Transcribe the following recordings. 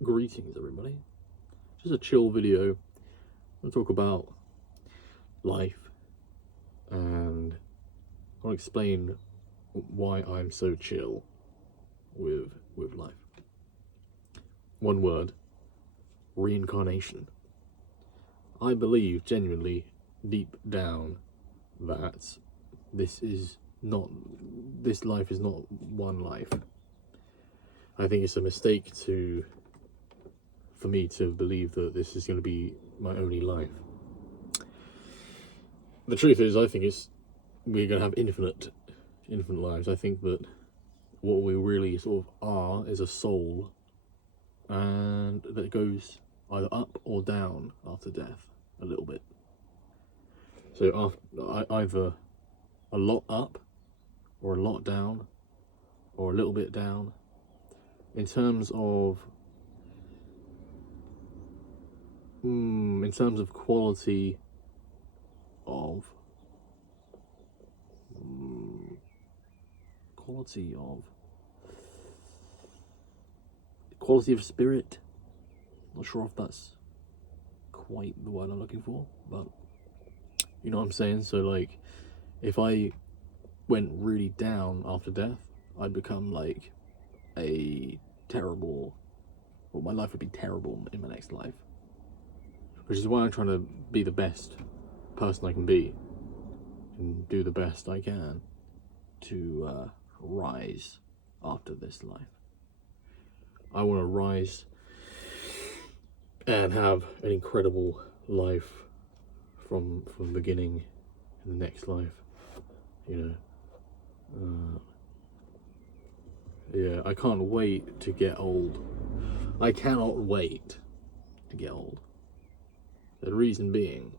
Greetings everybody, just a chill video. I'll talk about life and I'll explain why I'm so chill with life. One word: reincarnation. I believe genuinely deep down that this life is not one life. I think it's a mistake for me to believe that this is going to be my only life. The truth is, I think we're going to have infinite lives. I think that what we really sort of are is a soul, and that goes either up or down after death a little bit. So either a lot up or a lot down or a little bit down. In terms of quality of spirit. Not sure if that's quite the word I'm looking for, but you know what I'm saying. So like, if I went really down after death, I'd become like my life would be terrible in my next life. Which is why I'm trying to be the best person I can be and do the best I can to rise after this life. I want to rise and have an incredible life from the beginning in the next life, you know. Yeah, I can't wait to get old. I cannot wait to get old. The reason being,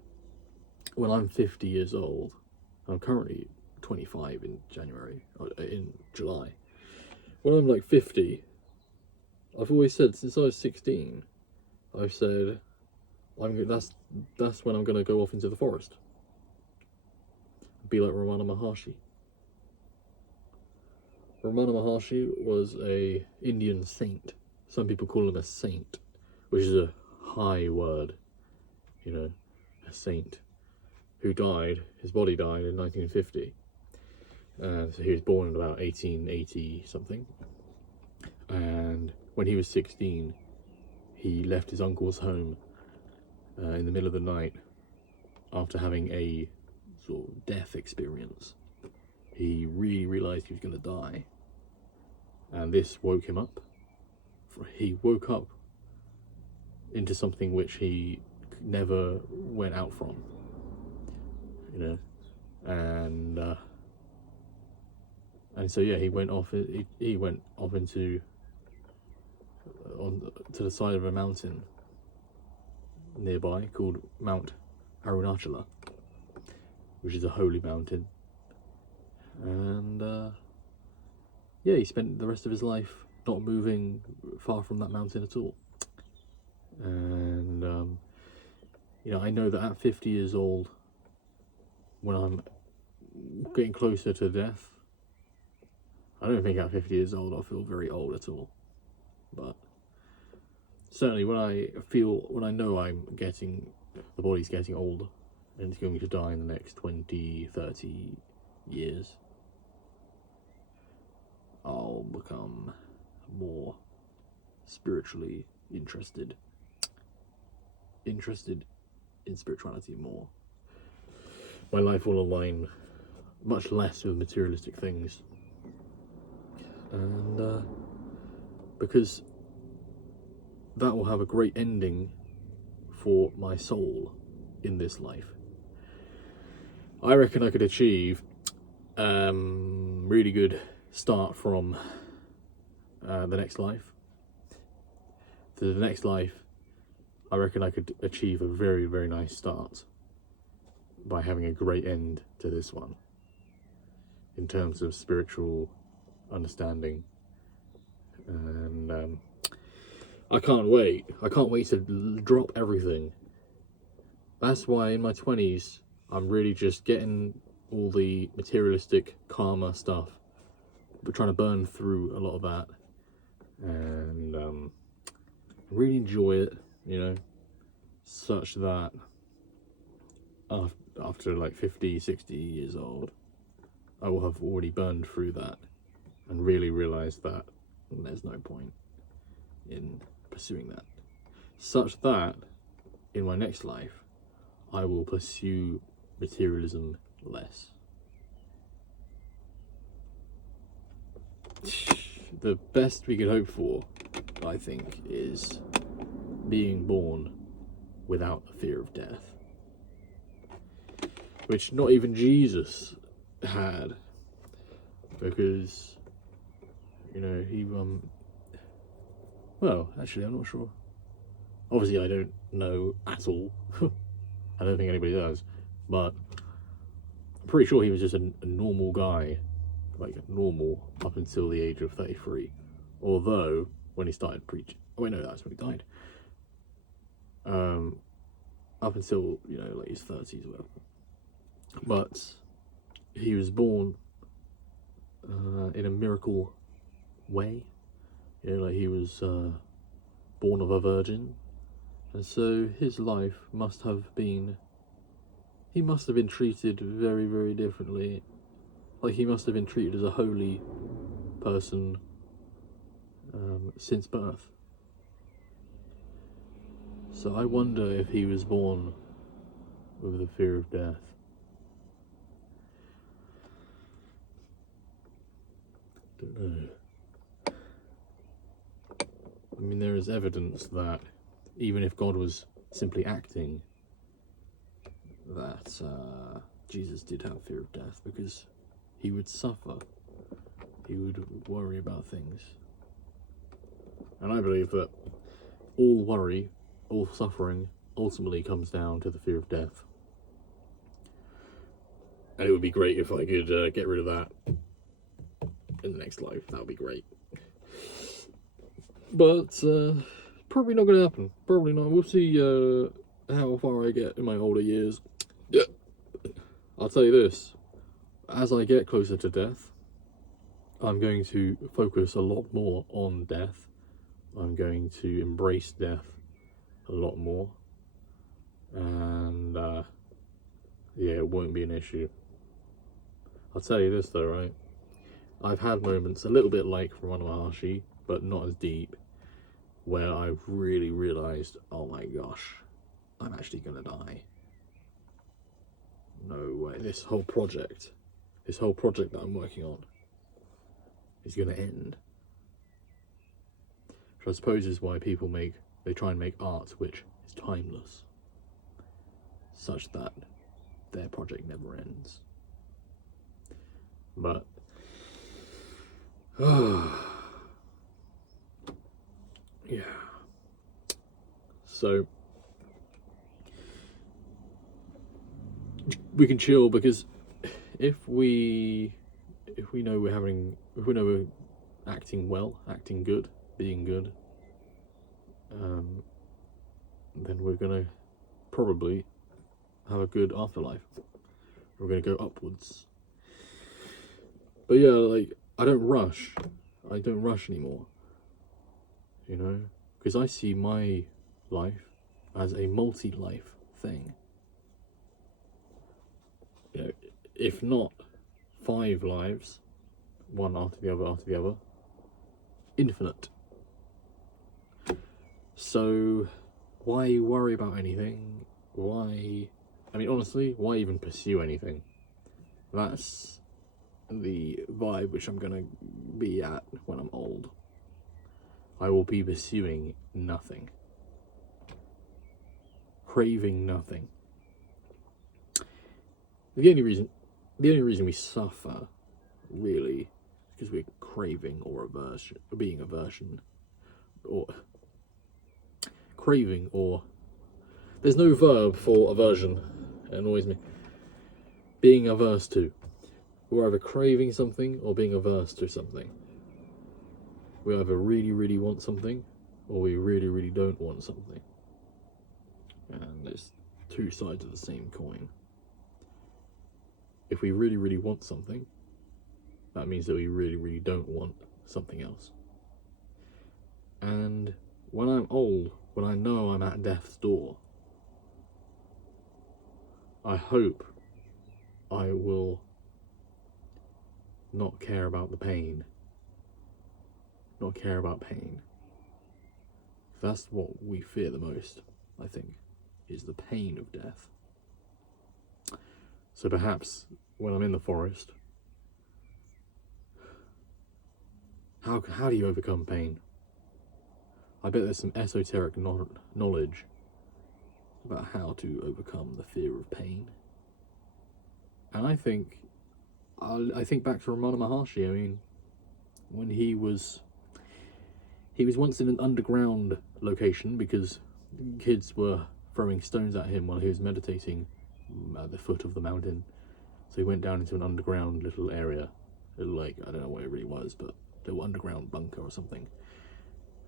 when I'm 50 years old, I'm currently 25 in July. When I'm like 50, I've always said since I was 16, I've said that's when I'm going to go off into the forest. Be like Ramana Maharshi. Ramana Maharshi was a Indian saint. Some people call him a saint, which is a high word. You know, a saint who died, his body died in 1950. So he was born in about 1880 something. And when he was 16, he left his uncle's home in the middle of the night after having a sort of death experience. He really realized he was going to die. And this woke him up. He woke up into something which he never went out from, you know. And so yeah, he went off into to the side of a mountain nearby called Mount Arunachala, which is a holy mountain. And yeah, he spent the rest of his life not moving far from that mountain at all. And you know, I know that at 50 years old, when I'm getting closer to death, I don't think at 50 years old I'll feel very old at all. But certainly when I know the body's getting old and it's going to die in the next 20, 30 years, I'll become more spiritually interested in spirituality more. My life will align much less with materialistic things, and because that will have a great ending for my soul in this life. I reckon I could achieve really good start from the next life. To the next life, I reckon I could achieve a very, very nice start by having a great end to this one in terms of spiritual understanding. And I can't wait to drop everything. That's why in my 20s I'm really just getting all the materialistic karma stuff, but trying to burn through a lot of that and really enjoy it, you know, such that after like 50, 60 years old, I will have already burned through that and really realised that there's no point in pursuing that. Such that in my next life, I will pursue materialism less. The best we could hope for, I think, is being born without the fear of death, which not even Jesus had, because, you know, he well, actually, I'm not sure. Obviously, I don't know at all. I don't think anybody does, but I'm pretty sure he was just a normal guy, like normal up until the age of 33. Although when he started preaching, oh wait, no, that's when he died. Up until, you know, like his 30s or whatever. But he was born in a miracle way. You know, like he was born of a virgin, and so his life must have been. He must have been treated very, very differently. Like he must have been treated as a holy person since birth. So I wonder if he was born with the fear of death. Don't know. I mean, there is evidence that even if God was simply acting, that Jesus did have fear of death, because he would suffer, he would worry about things. And I believe that all worry, all suffering, ultimately comes down to the fear of death. And it would be great if I could get rid of that in the next life. That would be great. But probably not going to happen. Probably not. We'll see how far I get in my older years. Yeah. I'll tell you this. As I get closer to death, I'm going to focus a lot more on death. I'm going to embrace death a lot more. And yeah, it won't be an issue. I'll tell you this though, right? I've had moments a little bit like from Rana Maharshi, but not as deep, where I've really realised, oh my gosh, I'm actually going to die. No way. This whole project that I'm working on is going to end. Which I suppose is why people they try and make art which is timeless, such that their project never ends. But yeah. So we can chill, because if we know we're acting well, acting good, being good, then we're gonna probably have a good afterlife. We're gonna go upwards. But yeah, like I don't rush anymore, you know, because I see my life as a multi-life thing. You know, if not 5 lives, one after the other, infinite. So why worry about anything? Honestly, why even pursue anything? That's the vibe which I'm gonna be at when I'm old. I will be pursuing nothing, craving nothing. The only reason we suffer, really, is because we're craving or aversion, or craving, or there's no verb for aversion. It annoys me. Being averse to. We're either craving something or being averse to something. We either really, really want something, or we really, really don't want something. And there's 2 sides of the same coin. If we really, really want something, that means that we really, really don't want something else. And when I'm old, when I know I'm at death's door, I hope I will not care about the pain. Not care about pain. That's what we fear the most, I think, is the pain of death. So perhaps when I'm in the forest, how do you overcome pain? I bet there's some esoteric knowledge about how to overcome the fear of pain. And I think back to Ramana Maharshi. I mean, when he was once in an underground location because kids were throwing stones at him while he was meditating at the foot of the mountain. So he went down into an underground little area, little, like, I don't know what it really was, but a little underground bunker or something.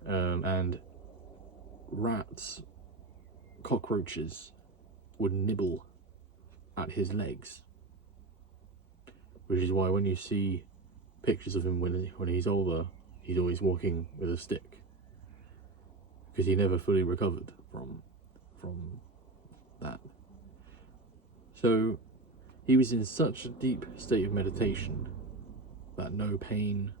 And rats, cockroaches would nibble at his legs, which is why when you see pictures of him when he's older, he's always walking with a stick, because he never fully recovered from that. So he was in such a deep state of meditation that no pain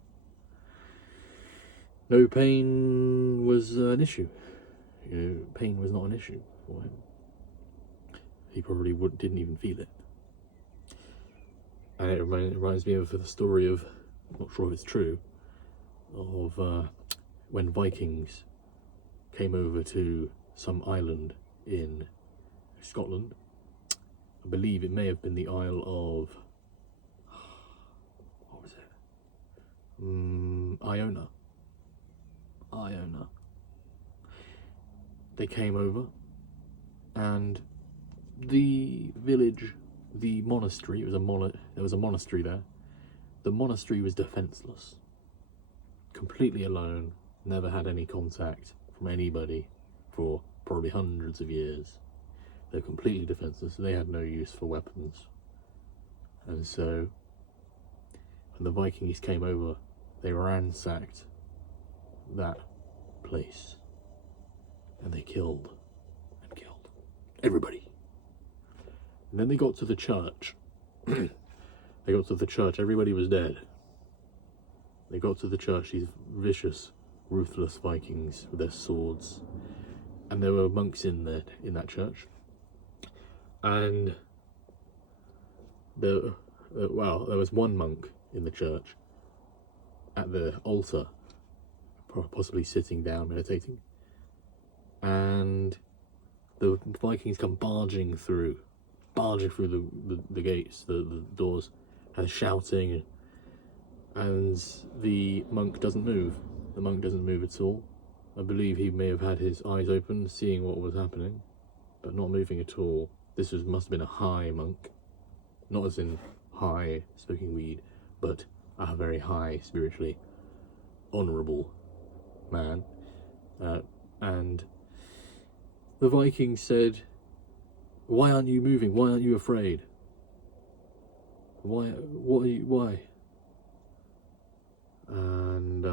was an issue. You know, pain was not an issue for him. He probably didn't even feel it. And it reminds me of the story of, I'm not sure if it's true, of when Vikings came over to some island in Scotland. I believe it may have been the Isle of, what was it? Iona. They came over, and the village, the monastery, there was a monastery there. The monastery was defenseless, completely alone, never had any contact from anybody for probably hundreds of years. They're completely defenseless. They had no use for weapons. And so, when the Vikings came over, they ransacked that place. And they killed everybody. And then they got to the church. Everybody was dead. They got to the church, these vicious, ruthless Vikings with their swords. And there were monks in that church. And there was one monk in the church at the altar, possibly sitting down meditating, and the Vikings come barging through the gates, the doors, and shouting, and the monk doesn't move. The monk doesn't move at all. I believe he may have had his eyes open, seeing what was happening, but not moving at all. Must have been a high monk, not as in high smoking weed, but a very high, spiritually honourable man. And the Vikings said, "Why aren't you moving? Why aren't you afraid? Why? And I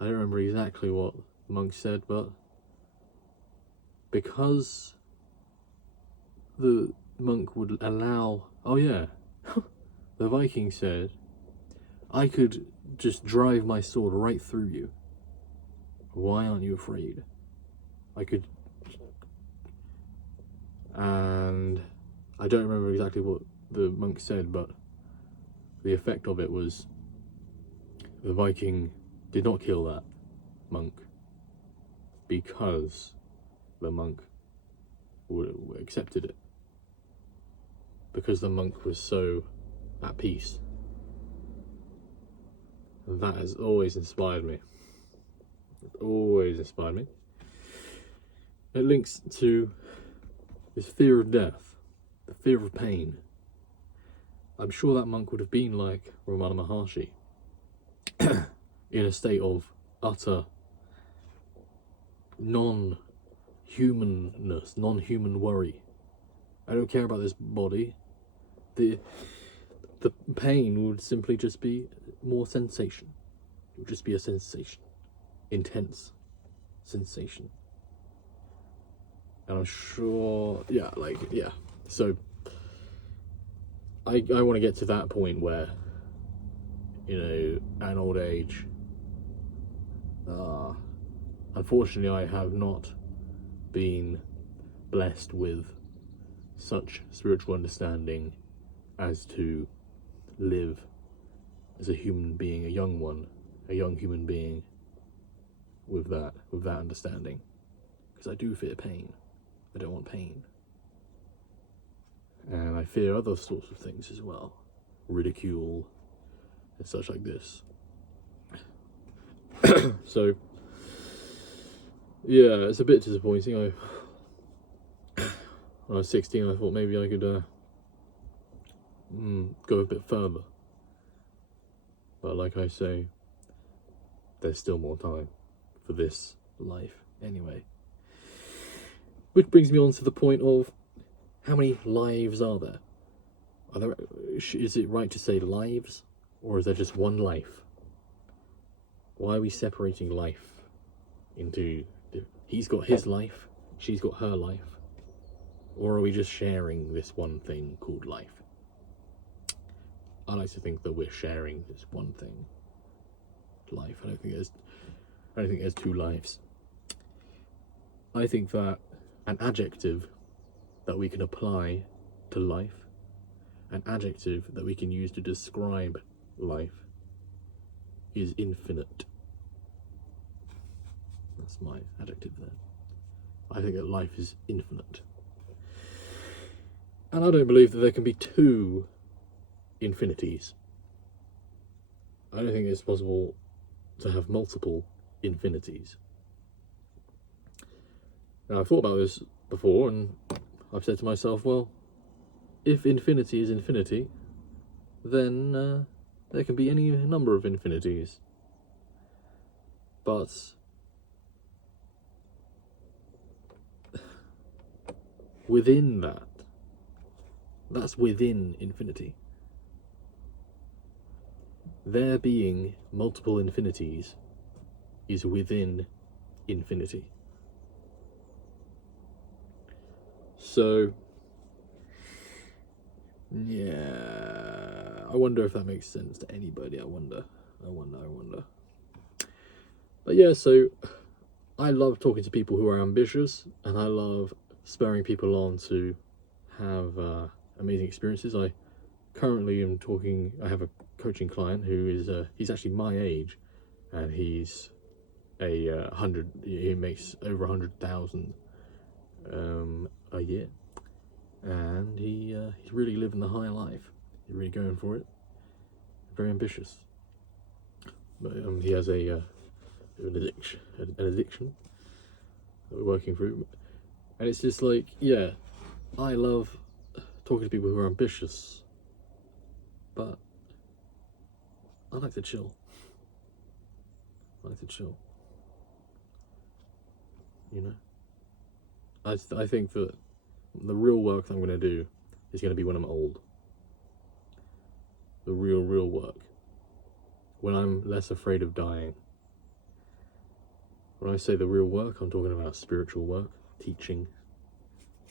don't remember exactly what the monk said, but because the monk would allow, the Viking said, I could just drive my sword right through you. Why aren't you afraid? I could. And I don't remember exactly what the monk said, but the effect of it was the Viking did not kill that monk because the monk accepted it. Because the monk was so at peace. And that has always inspired me. It links to this fear of death, the fear of pain. I'm sure that monk would have been like Ramana Maharshi, in a state of utter non-humanness, non-human worry. I don't care about this body. The pain would simply just be more sensation. It would just be a sensation. intense sensation. And I'm sure, yeah, like, yeah. So I want to get to that point where, you know, at old age, unfortunately I have not been blessed with such spiritual understanding as to live as a human being, a young human being with that understanding. Because I do fear pain. I don't want pain. And I fear other sorts of things as well. Ridicule and such like this. So, yeah, it's a bit disappointing. When I was 16, I thought maybe I could go a bit further. But like I say, there's still more time for this life anyway. Which brings me on to the point of, how many lives are there? Is it right to say lives, or is there just one life? Why are we separating life into, he's got his life, she's got her life? Or are we just sharing this one thing called life? I like to think that we're sharing this one thing, life. I don't think there's two lives. I think that an adjective that we can apply to life, an adjective that we can use to describe life, is infinite. That's my adjective there. I think that life is infinite. And I don't believe that there can be two infinities. I don't think it's possible to have multiple infinities. Now, I've thought about this before, and I've said to myself, well, if infinity is infinity, then there can be any number of infinities. But within that's within infinity. There being multiple infinities is within infinity. So, yeah, I wonder if that makes sense to anybody. I wonder. But yeah, so I love talking to people who are ambitious, and I love spurring people on to have amazing experiences. I currently I have a coaching client who is, he's actually my age, and he's he makes over 100,000 a year, and he's really living the high life. He's really going for it. Very ambitious, but he has an addiction that we're working through, and it's just like, yeah, I love talking to people who are ambitious, but I like to chill. You know, I think that the real work that I'm going to do is going to be when I'm old. The real work. When I'm less afraid of dying. When I say the real work, I'm talking about spiritual work, teaching,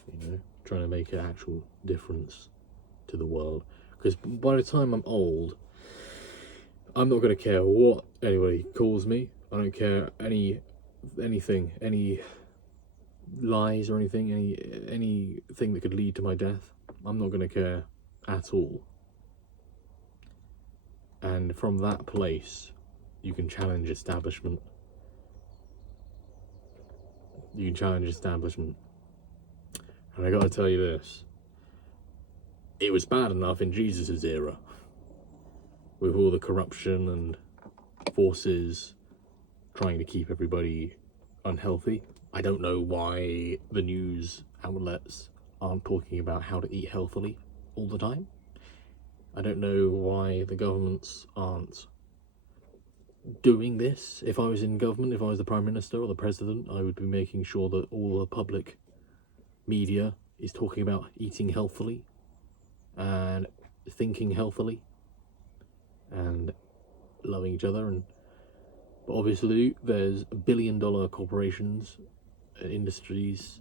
you know, trying to make an actual difference to the world. Because by the time I'm old, I'm not going to care what anybody calls me. I don't care anything, any lies or anything, anything that could lead to my death. I'm not going to care at all. And from that place, you can challenge establishment. And I gotta tell you this, it was bad enough in Jesus' era, with all the corruption and forces trying to keep everybody unhealthy. I don't know why the news outlets aren't talking about how to eat healthily all the time. I don't know why the governments aren't doing this. If I was in government, if I was the Prime Minister or the President, I would be making sure that all the public media is talking about eating healthily and thinking healthily and loving each other and But obviously, there's billion-dollar corporations, industries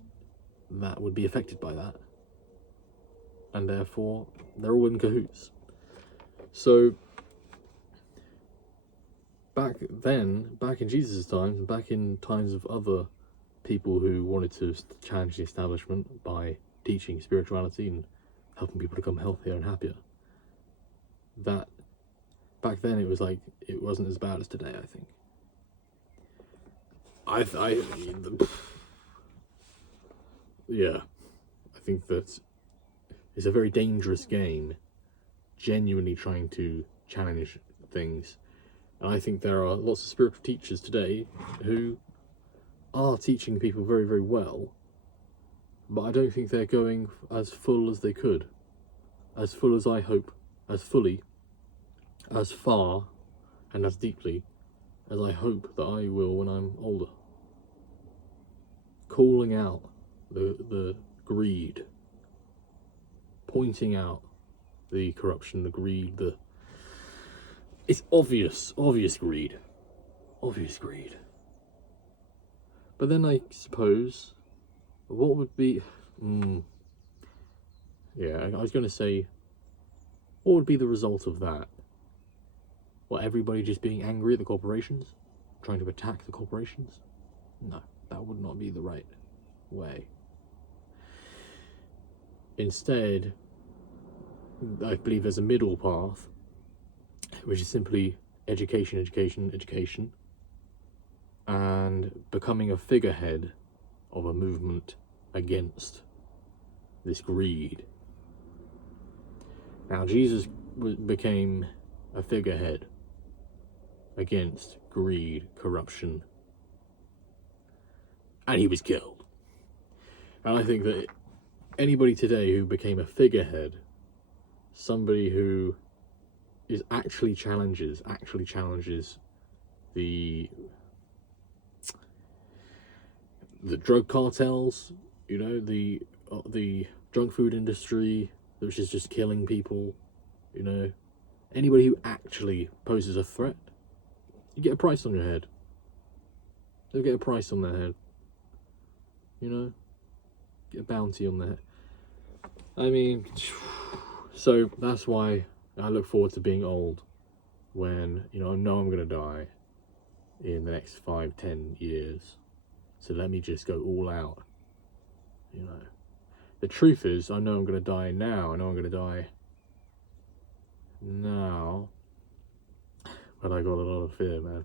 that would be affected by that, and therefore they're all in cahoots. So back in Jesus' times, and back in times of other people who wanted to challenge the establishment by teaching spirituality and helping people become healthier and happier, that back then it was like, it wasn't as bad as today, I think. Yeah, I think that it's a very dangerous game, genuinely trying to challenge things. And I think there are lots of spiritual teachers today who are teaching people very, very well, but I don't think they're going as full as they could, as full as I hope, as fully, as far, and as deeply as I hope that I will when I'm older. Calling out the greed, pointing out the corruption, the greed, it's obvious greed. But then I suppose, what would be, yeah, I was going to say, what would be the result of that? What, everybody just being angry at the corporations? Trying to attack the corporations? No, that would not be the right way. Instead, I believe there's a middle path, which is simply education, and becoming a figurehead of a movement against this greed. Now, Jesus became a figurehead against greed, corruption, and he was killed. And I think that anybody today who became a figurehead, somebody who is actually challenges the drug cartels, you know, the junk food industry, which is just killing people, you know, anybody who actually poses a threat, you get a price on your head. They'll get a price on their head, you know, get a bounty on their head. I mean, so that's why I look forward to being old, when, you know I'm going to die in the next 5-10 years. So let me just go all out, you know. The truth is, I know I'm going to die now. I know I'm going to die now. But I got a lot of fear, man.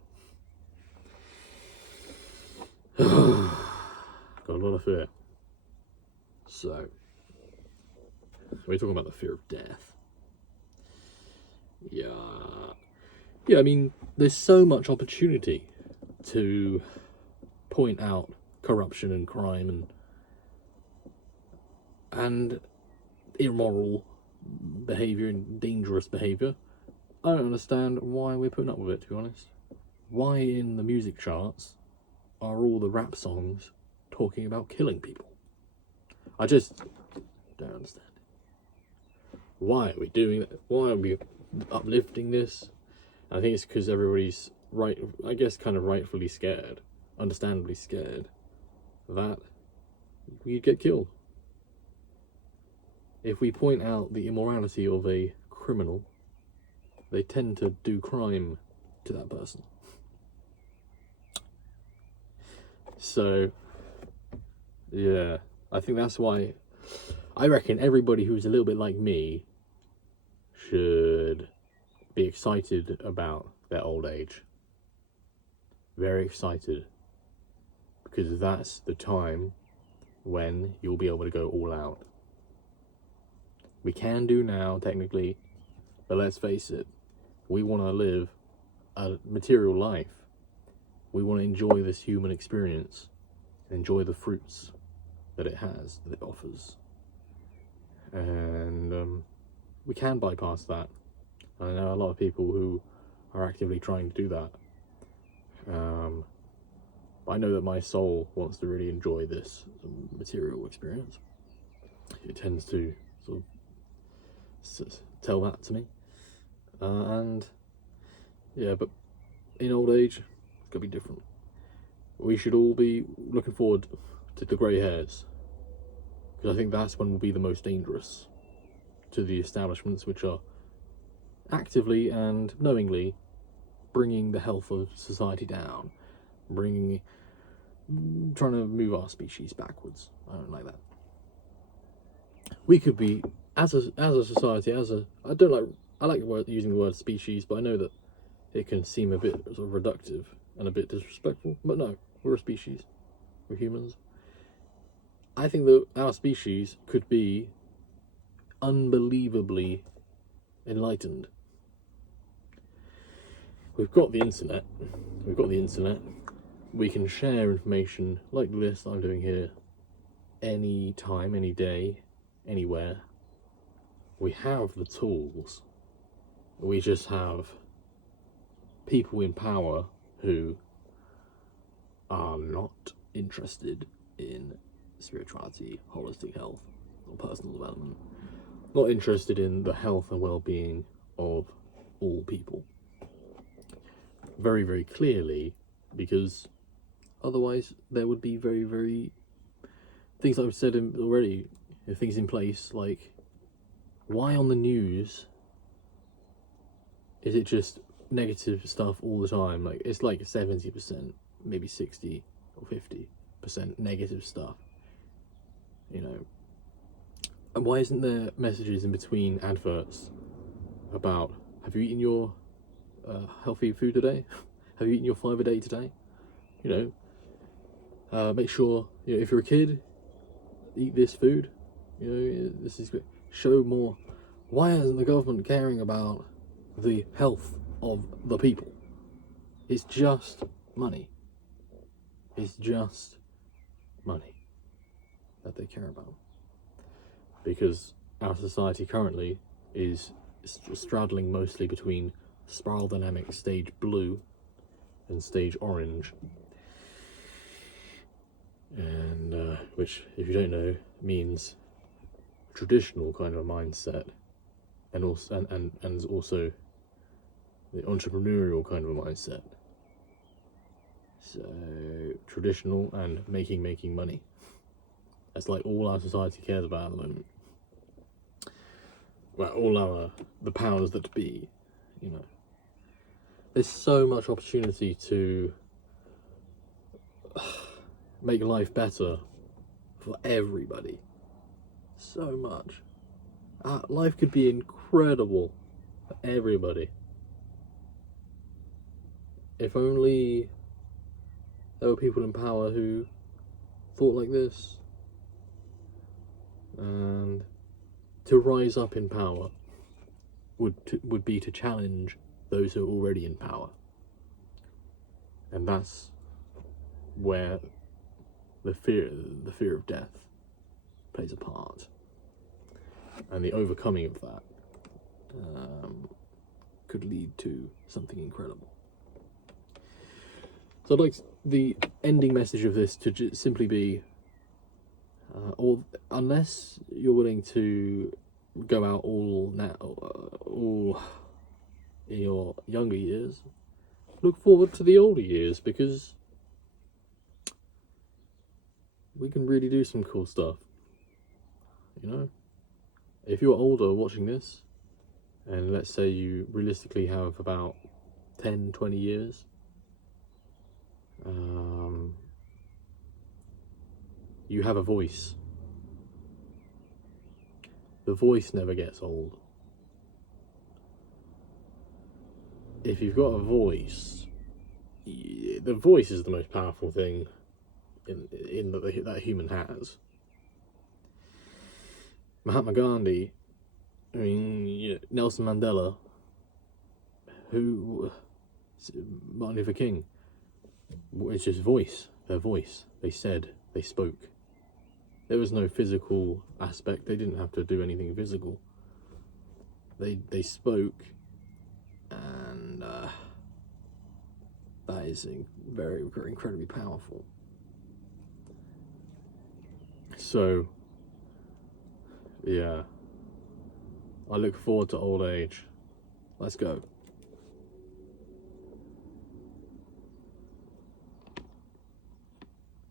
Got a lot of fear. So, we're talking about the fear of death. Yeah, I mean, there's so much opportunity to point out corruption and crime and immoral behaviour and dangerous behaviour. I don't understand why we're putting up with it, to be honest. Why in the music charts are all the rap songs talking about killing people? I just don't understand. Why are we doing that? Why are we uplifting this? I think it's because everybody's kind of rightfully scared, understandably scared, that we'd get killed. If we point out the immorality of a criminal, they tend to do crime to that person. So, yeah, I think that's why I reckon everybody who's a little bit like me should be excited about their old age. Very excited. Because that's the time when you'll be able to go all out. We can do now, technically, but let's face it, we want to live a material life. We want to enjoy this human experience, enjoy the fruits that it has, that it offers. And we can bypass that. I know a lot of people who are actively trying to do that. But I know that my soul wants to really enjoy this material experience. It tends to sort of tell that to me. And yeah, but in old age, Could be different. We should all be looking forward to the grey hairs, because I think that's when we'll be the most dangerous to the establishments which are actively and knowingly bringing the health of society down, trying to move our species backwards. I don't like that. We could be, as a society, I like using the word species, but I know that it can seem a bit sort of reductive and a bit disrespectful. But no, we're a species. We're humans. I think that our species could be unbelievably enlightened. We've got the internet. We can share information like this that I'm doing here any time, any day, anywhere. We have the tools. We just have people in power who are not interested in spirituality, holistic health, or personal development. Not interested in the health and well-being of all people. Very, very clearly, because otherwise there would be very, very things I've said already, things in place, like why on the news is it just negative stuff all the time? Like it's like 70%, maybe 60 or 50% negative stuff, you know. And why isn't there messages in between adverts about, have you eaten your healthy food today? Have you eaten your 5 a day today? You know, make sure, you know, if you're a kid, eat this food. You know, this is good. Show more. Why isn't the government caring about the health of the people? It's just money. It's just money that they care about. Because our society currently is straddling mostly between spiral dynamic stage blue and stage orange, and which, if you don't know, means traditional kind of a mindset, and also and also the entrepreneurial kind of a mindset. So traditional and making money. That's like all our society cares about at the moment. Well, all the powers that be, you know. There's so much opportunity to make life better for everybody. So much. Life could be incredible for everybody. If only there were people in power who thought like this. And to rise up in power would be to challenge those who are already in power. And that's where the fear of death plays a part. And the overcoming of that could lead to something incredible. So I'd like the ending message of this to simply be, or unless you're willing to go out all in your younger years, look forward to the older years, because we can really do some cool stuff. You know, if you're older watching this, and let's say you realistically have about 10-20 years, you have a voice. The voice never gets old. If you've got a voice, the voice is the most powerful thing that a human has. Mahatma Gandhi, I mean, Nelson Mandela, Martin Luther King, it's just voice. Their voice. They said, they spoke. There was no physical aspect. They didn't have to do anything physical. They spoke, and that is very, very incredibly powerful. So, yeah, I look forward to old age. Let's go.